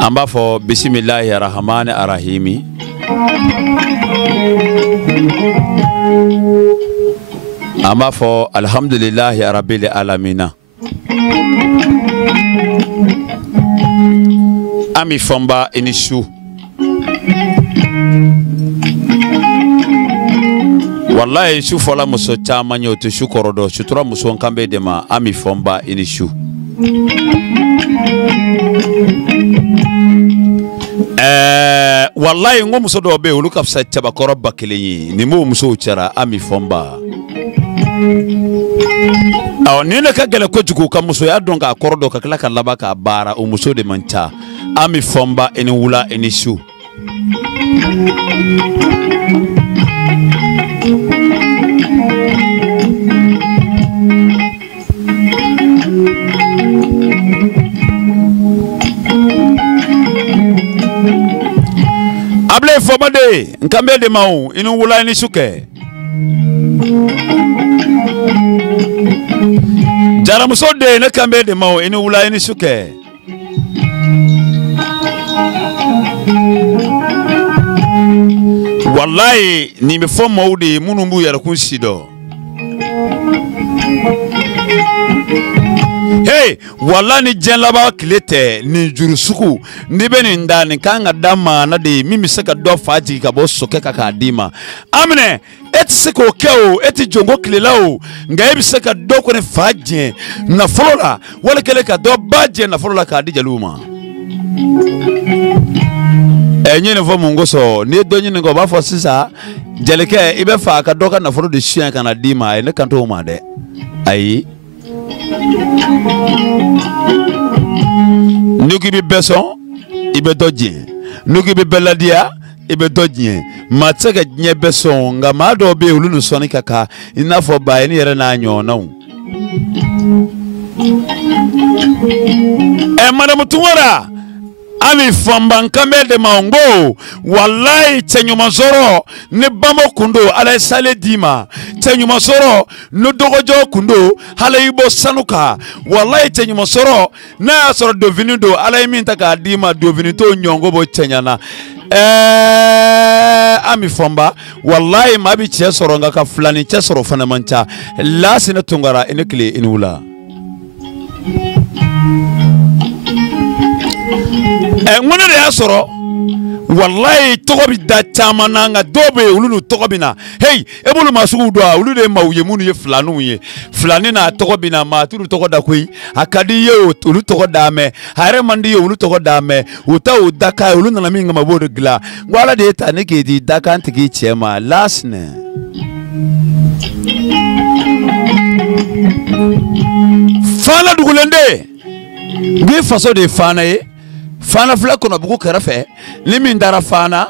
Amba fo bismillahirrahmanirrahim. Amba fo alhamdulillahi rabbil alamin. Ami fomba inishu. Wallahi shu fola muso chama nyoto shu korodo shutura muso nkambe dema ami fomba inishu. Wallahi ngo muso do be uluka fsa chaba koroba kilenyi ni mo muso uchara ami fomba. Aw nene ka gele ko juku ka muso ya donga korodo ka kala ka labaka bara o muso de mancha ami fomba eni wula eni shu. Able fomba de nkambe de mau eni wula eni shuke. Jara muso de ne kambe de mau eni wula eni shuke. Wallahi ni me fo mawde munumbu yara kun sido. Hey, wallahi ni jenlaba kilete ni jurusuku ni beni ndani kanga dama na de mimi seka do faji ka bo soke ka kadima. Amne eti seko keo eti jongo kilelao nga ebi seka do ko ne faji na folola wala kele ka do baje na folola ka adija luma. Enye ne fo mungo so ni donyi ngo ba fo sisa jeleke ibe fa ka doka na folo de chien kana dima ene kanto ma de ayi nuki bi beson ibe doji nuki bi beladia ibe doji matsaka nye beson nga ma do be ulunu soni kaka ina fo ba ene yere na anyo na madam tuwara ami fomba nkambe de maungo wallahi tenyuma zoro ne bamo kundo ala sale dima tenyuma zoro no dogojo kundo hala ibo sanuka wallahi tenyuma zoro na soro dovinido ala iminta ka dima dovinito nyongo bo tenyana ami fomba wallahi mabi che soro ngaka fulani che soro fana mancha la sina tungara enekle inula ngone de asoro wallahi togobi da chamana nga dobe ulunu togobina hey ebulu masugu do ulu de mawye munu ye flanu ye flani na togobina ma turu togoda koi akadi ye ulu togoda me hare mandi ye ulu togoda me uta udaka ulu na minga mabodo gla wala de ta ne ke di daka antiki chema lasne fana dugulende ngi faso de fana ye fana fla kono bugu karafe limi ndara fana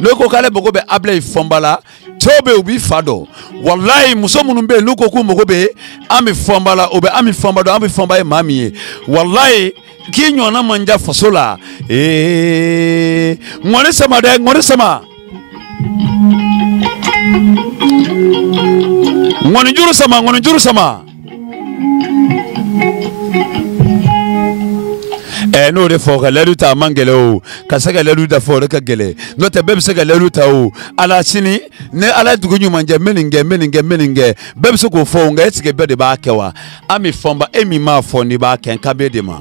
loko kale bugo be able fombala tobe ubi fado wallahi muso munumbe loko ku mugo be ami fombala obe ami fombado ami fombaye mami wallahi kinyo na manja fasola ngone sama de ngone sama ngone juru sama no de fo galeru ta mangelo ka sa galeru da fo ka gele no te beb sa galeru ta o ala sini ne ala dugunyu manje meninge beb so ko fo nga etige be de ba kewa ami fomba emi ma fo ni ba ken ka be de ma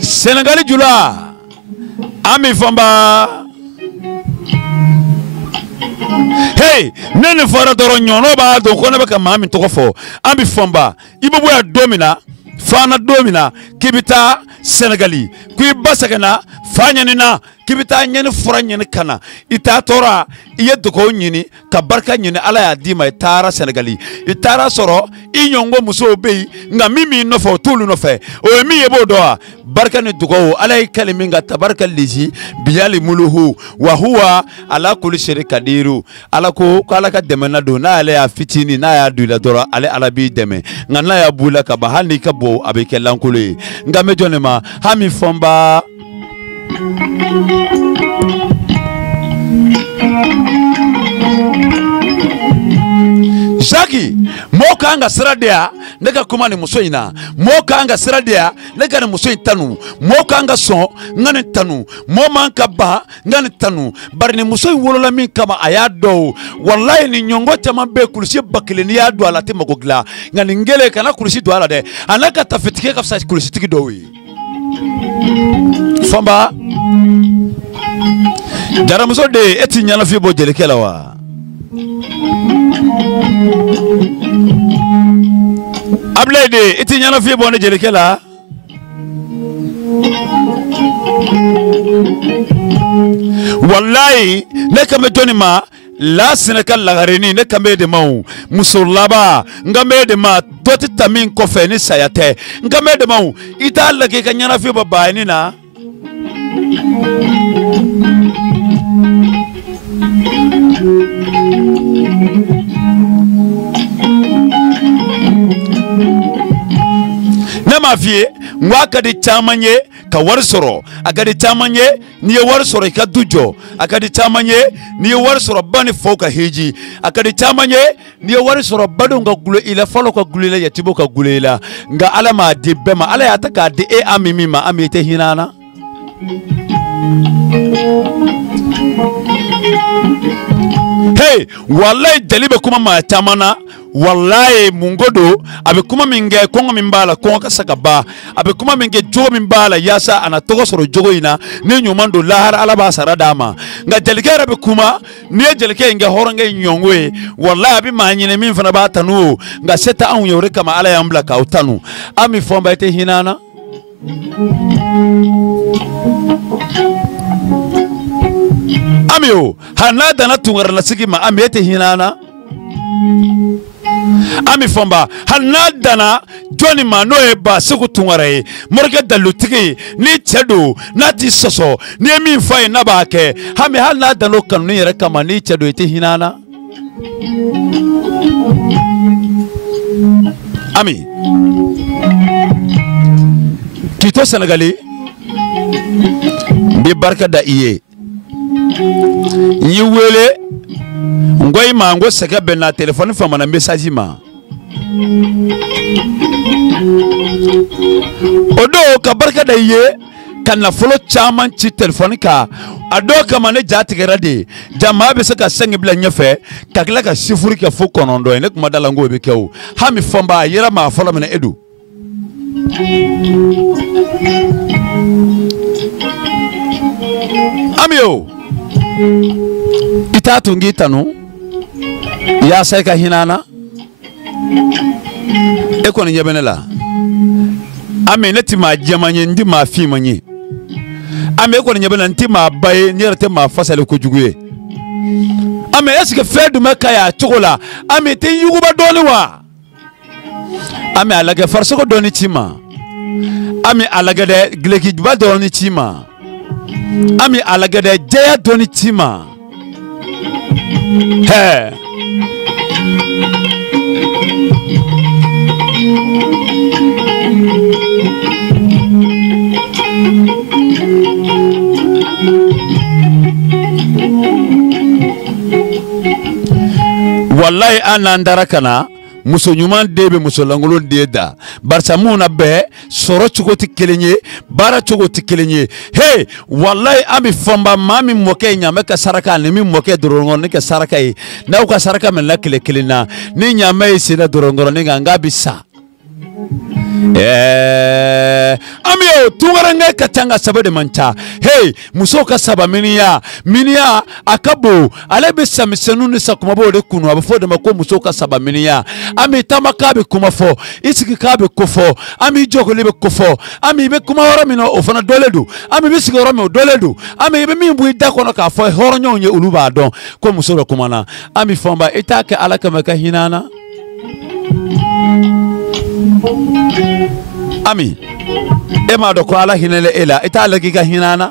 Senegali jula ami fomba hey nene fora doro nyono ba do ko na baka mami to fo ambi fomba ibobo ya domina fana domina kibita Senegali kui basakana fanya nina kibita nyene fora nyene kana ita tora iye doko nyini ka barka nyene ala ya dima itara Senegali itara soro inyongo muso bei nga mimi no fo tulu no fe o mi yebo do barka ni doko ala kaliminga tabarka liji biyali muluhu wa huwa ala kulli shay'in kadiru ala ko kala ka demena do na ala ya fitini na ya dula doro ala bi deme nga na ya bula ka bahani ka bo abeke lankule nga mejonema hami fomba Zaki moka anga siradia neka kuma ni muso ina moka anga siradia neka ni muso tanu moka anga son ngani tanu moma anka ba ngani tanu bari ni muso wolola min kama ayado wallahi ni nyongo chama be kulisi bakile ni yado ala te magogla ngani ngele kana kulisi do ala de anaka tafitike ka fsa kulisi tiki do wi famba dara muso de eti nyala fi bo jele kala wa Ablede iti nyana fi bonne jele kala wallahi ne kame toni ma la sinaka lagareni ne kame de mau musolaba ngame de ma toti tamin kofe ni sayate ngame de mau ita lake ka nyana fi baba ni na nama fie ngwaka di chamanye ka warsoro agadi chamanye ni warsoro ka dujo akadi chamanye ni warsoro bani foka hiji akadi chamanye ni warsoro bado nga gule ila falo ka gule ya tibo ka gule ila nga alama dibema ala ya taka di amimima amite hinana hey wallahi dalibe kuma ma tamana wallahi mungodo abe kuma minge kongo mimbala kongo kasakaba abe kuma minge jogo mimbala yasa ana togo soro jogo ina ni nyumando lahar alaba saradama nga delikere abe kuma ni jelike nge horange nyongwe wallahi abi manyine min fana batanu nga seta an yore kama ala yambla ka utanu ami fomba ite hinana amio hanada na tungara na sigima amiete hinana ami fomba hanada na joni mano eba siku tungara morga dalutigi ni chedo na ti soso ni emi fai na bake hami hanada no kanu yere kama ni chedo ite hinana ami kito Senegali bi barka da iye yi wele ngoy ma ngo sega bena telephone fama na message ma odo ka barka da iye kana folo chaman ci telephone ka ado kama ne jatigera de jama be saka sengi bla nyefe kakla ka sifuri ka fo konondo ne kuma dala ngo be kew ha mi fomba yera ma folo mena edu amio itatu ngitanu ya seka hinana eko ni yebenela ame neti ma jamanye ndi ma fi manye ame eko ni yebena nti ma baye nyerte ma fasale ko juguye ame esike fedu meka ya chokola ame te yuguba doni wa ame alage farsoko doni chima ame alage de gleki ba doni chima ami alagade jaya doni tima he wallahi anandara kana muso nyuman debe muso langolo deda barsa muna be soro chugoti kelenye bara chugoti kelenye hey wallahi ami famba mami moke nyame ka saraka ni mi moke dorongo ni ka saraka yi na ka saraka men la kele kelina ni nyame sina dorongo ni nga bisa amio tungaranga katanga sabade mancha hey musoka saba minia akabo alebe samisenu ni sakumabo de kunu abafo de mako musoka saba minia ami tamakabe kumafo isiki kabe kofo ami joko lebe kofo ami be kuma wora mino ofana doledu ami be sigoro me doledu ami be mimbu idako ka fo horonyo nye uluba don ko musoka kumana ami fomba itake alaka maka hinana ami ema do ko ala hinele ela ita ala giga hinana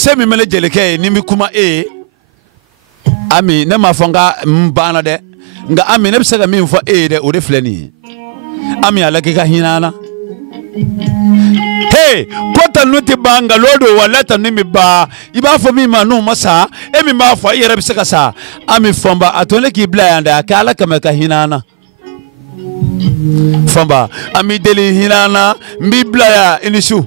semi mele jeleke ni mi kuma ami ne ma fonga mbana de nga ami ne bisega mi mfo de o refleni ami ala giga hinana hey kota nuti banga lodo waleta nimi ba iba fo mi manu masa e mi ma fo yere bisaka sa ami fomba atone ki bla yanda akala kama ka hinana fomba ami deli hinana mi bla ya inisu